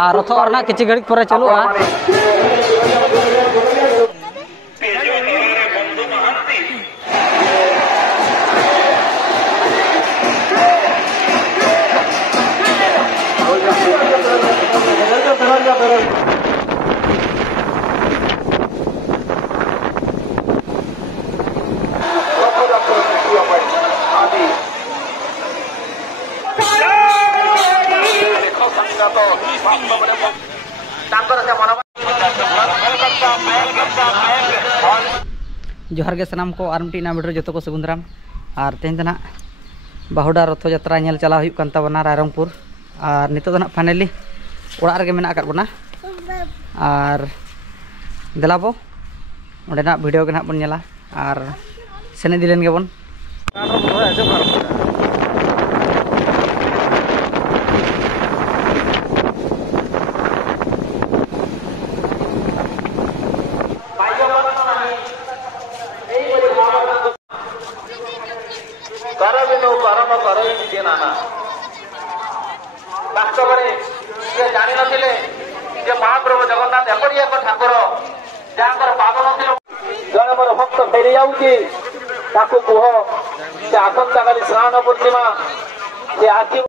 और रथ और किसी घड़ी पर चलूआ जोहार के सामान को आर मिट्टी वीडियो जो को सगुंदराम और तेज ना बाहुडा रथ यात्रा नेल चला हुआ रायरंगपुर और नितो ना फाइनली ओड़ा रे मेना बना और देलाबो ओंडेना वीडियो के बन नेला और सेने दिलेन गेबन वास्तव में जानी नथिले जे महाप्रभु जगन्नाथ एपरी एक ठाकुर जहाँ पावन जन मोर भक्त फेरी जाऊँगी ताकू कुह से आसंता काली श्रावण पूर्णिमा से आखि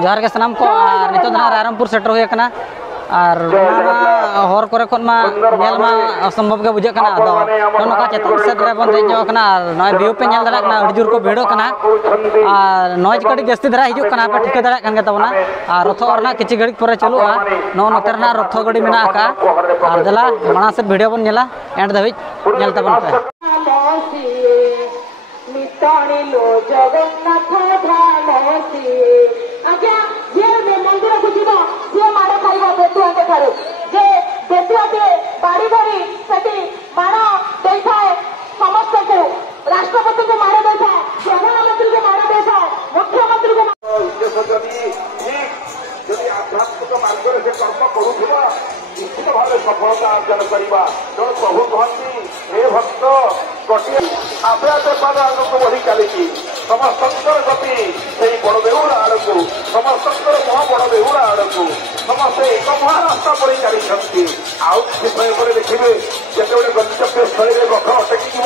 जोहार के सामान को नितो रायरंगपुर सेटर हुए और हर करे असंभव के बुझे नौका चेतन सेट बन देजना और व्यू पे अड़ी जोर को भीड़ो और नॉइज कटी जास्ती धारा हजना पे ठिका दाड़ा और रथ और किसी घड़ी पर चलूआ नोते रथ गाड़ी में और देला माना से वीडियो बन नेला एंड धाबी नेलताबन पे आज्ञा जे मंदिर को जीव सी माड़ खाइब बेतुआ ठारू जे बेतुआ बाड़ी धरी से माड़ दे समस्त को राष्ट्रपति को माड़ दे प्रधानमंत्री को माड़ दे मुख्यमंत्री को आध्यात्मिक मार्ग से कर्म करुवा निश्चित भाव सफलता अर्जन करवा तेणु प्रभु कहती हे भक्त गोटे आपे आपे पाद आगक बढ़ी चली समस्त गति से बड़देउड़ आड़ को समस्त मुह बड़देउड़ आड़ को समस्ते एक महारास्ता पड़ चली आउ समय पर देखिए जिते गंतव्य स्थल में रथ अटकी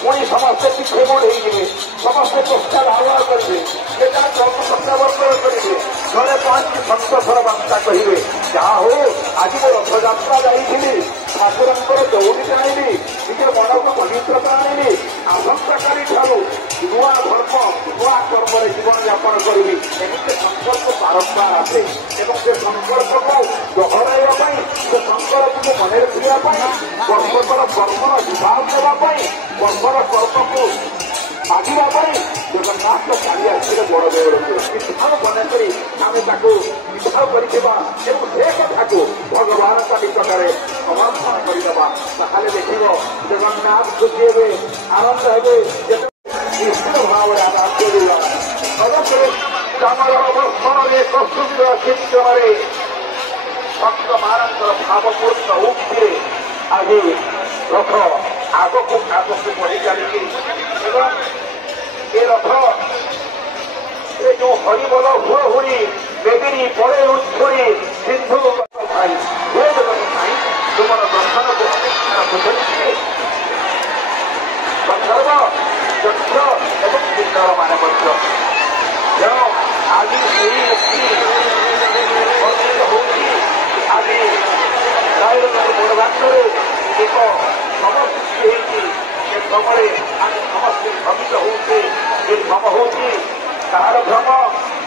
पुणी समस्ते पिछे मोड़ हो समस्ते चेष्टा भाव करेंगे प्रत्यावर्तन करेंगे घरे पहुंची सन्तोषर बार्ता कहे जहाँ हो आज मो रथयात्रा जाइली ठाकुर दौड़ी आनी निजे मन को पवित्रता आनी आसंताकाली ठारू नुआ धर्म नुआ कर्म जीवन यापन करी एमती संकल्प बारंबार आसे से संकल्प को दोहराइवाई से संकल्प को मन रखापी कर्मकर कर्मर विभाग देवाई कर्मर कर्म को मागिवाई जगन्नाथ चाली आसते बड़ देव विधान बनकर आम विधान कथा को भगवान निकट में समर्पण करदे देख जगन्नाथ खुशी हे आनंद हे निश्चित भाव में आराध्य कस्तूरी चिंतन भक्त मानकर भावपूर्ण उक्ति आज रथ आग को बढ़ी चली ଏ ରଥ ଏ ଯୋଉ ହରିବୋଲ ହୁଳ ହୁଳି ବେଦିনী ପଳେ ଉଚ୍ଛୁଳି ସିନ୍ଧୁ ଭାଇ ହେ ଜଗତ ଭାଇ ତୁମର ଦର୍ଶନକୁ ଅନେକ ବୁଝେଇଛି ଗନ୍ଧର୍ବ ଯକ୍ଷ ଏବଂ କିନ୍ନର ମାନେ ମଧ୍ୟ ତେଣୁ ଆଜି ସେହି ମୂର୍ତ୍ତି ବର୍ଣ୍ଣିତ ହେଉଛି ଆଜି ରାୟଗଡ଼ର ବଡ଼ଦାଣ୍ଡରେ ଏକ ସମ ସୃଷ୍ଟି ହେଇଛି ଏ ସମୟରେ ଆମେ ସମସ୍ତେ ଭ୍ରମିତ ହଉଛେ ଏ ଭ୍ରମ ହଉଛି କାହାର ଭ୍ରମ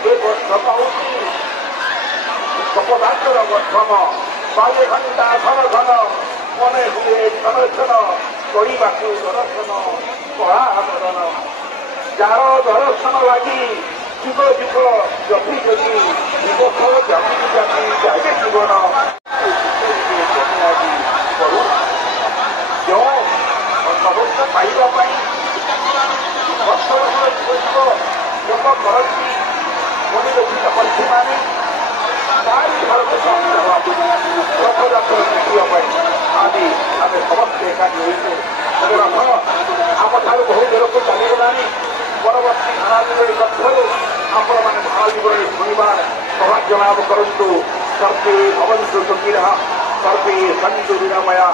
ଏ ଭ୍ରମ ହଉଛି ସପଦାନ୍ତର ଭ୍ରମ ବାୟୁ ଘଣ୍ଟା ଘନ ଘନ ମନେ ହୁଏ ସମର୍ଥନ କରିବାକୁ ଦର୍ଶନ କଳାବରଣ ଯାହାର ଦର୍ଶନ ଲାଗି ଯୁଗ ଯୁଗ ଜପି ଜପି ଯୁବକ ଜାତି ଜାତି ଯାଏ ଜୀବନ ଯେଉଁ ସମସ୍ତ ପାଇବା ପାଇଁ ବର୍ଷ ବର୍ଷ ଯୁବ ଯୁବ କରନ୍ତି ମଣିଷ ପକ୍ଷୀମାନେ ତାରି ଘରକୁ ରଥଯାତ୍ରା ଦେଖିବା ପାଇଁ ଆଜି ଆମେ ସମସ୍ତେ ଏକାଠି ହୋଇଛୁ ରଥ ଆମଠାରୁ ବହୁ ଦୂରକୁ ଚାଲିଗଲାଣି ପରବର୍ତ୍ତୀ ଧରାଜୀବନୀ କଥାରୁ ଆପଣମାନେ ଧରାଜୀବନୀ ଶୁଣିବାର ସୌଭାଗ୍ୟ ଲାଭ କରନ୍ତୁ ସର୍ବେ ଭବନ୍ତୁ ସୁଖୀରଃ ସର୍ବେ ସନ୍ତୁ ନିରାମୟା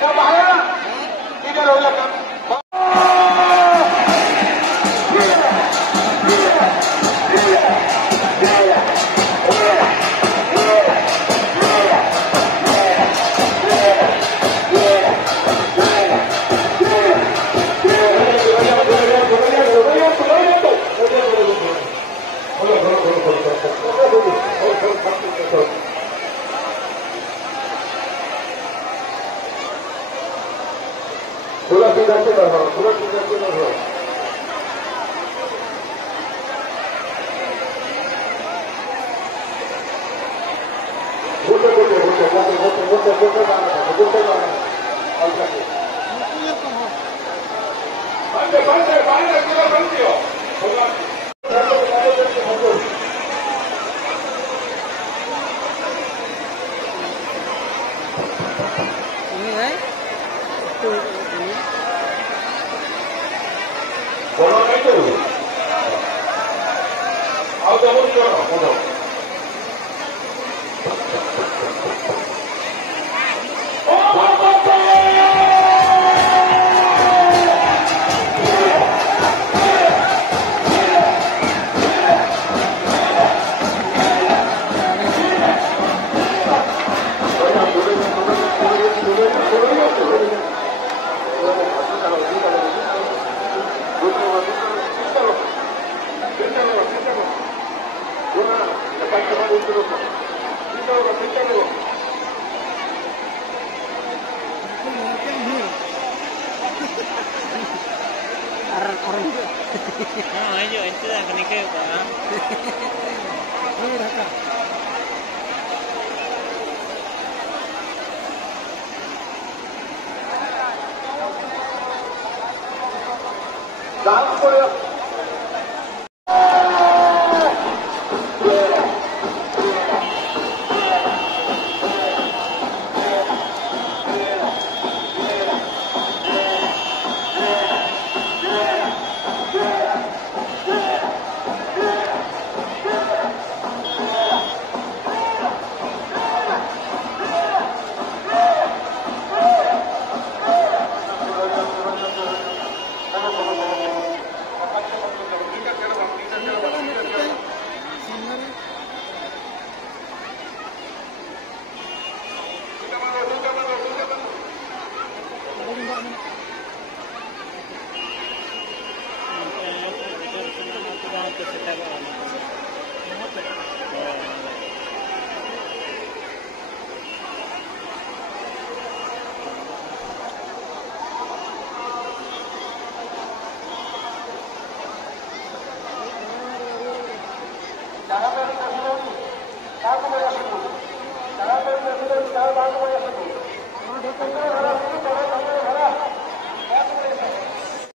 क्या bahaya tidak boleh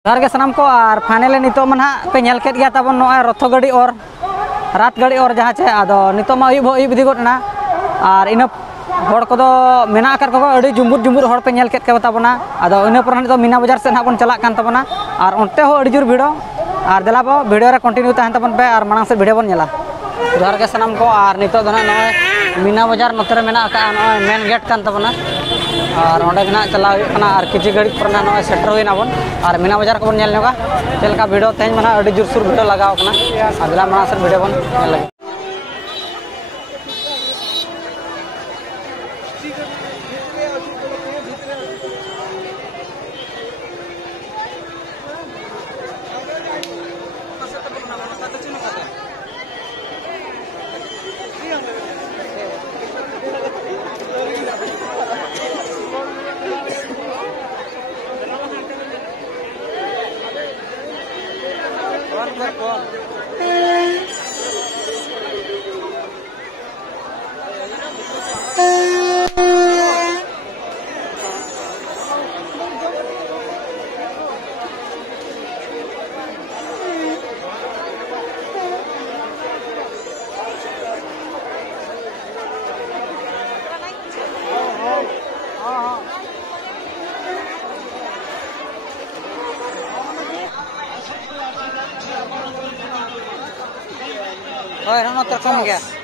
जहर के सामान को और फाइनली नितो में ना पे नेल केट गया तबन नॉय रथ गाड़ी और रात गाड़ी और जहाँ चे आदो नितो में अयुब इदी गोटना और इन हड़ को मेना कर को अड़ी जुम्बुर जुम्बुर हड़ पे नेल केट के तबना आदो इन पर नितो मीना बाजार से ना बन चला कान तबना और उनते हो अड़ी जोर भिड़ो और देला बो वीडियो रे कंटिन्यू तहन तबन पे और मांग से वीडियो बन नेला जहर के सामान को और नितो दना नॉय मीना बाजार नतरे मेना का नॉय मेन गेट कान तबना और ओंडे ना चला और किसी घड़ी पर ना सेटर होना बन और मीना बाजार को बन चलका भिडियो तेज मना अड़ी जोरसुर भिडियो लगाव अगला माना से भिडियो बन लगे Oi, no terkong ya.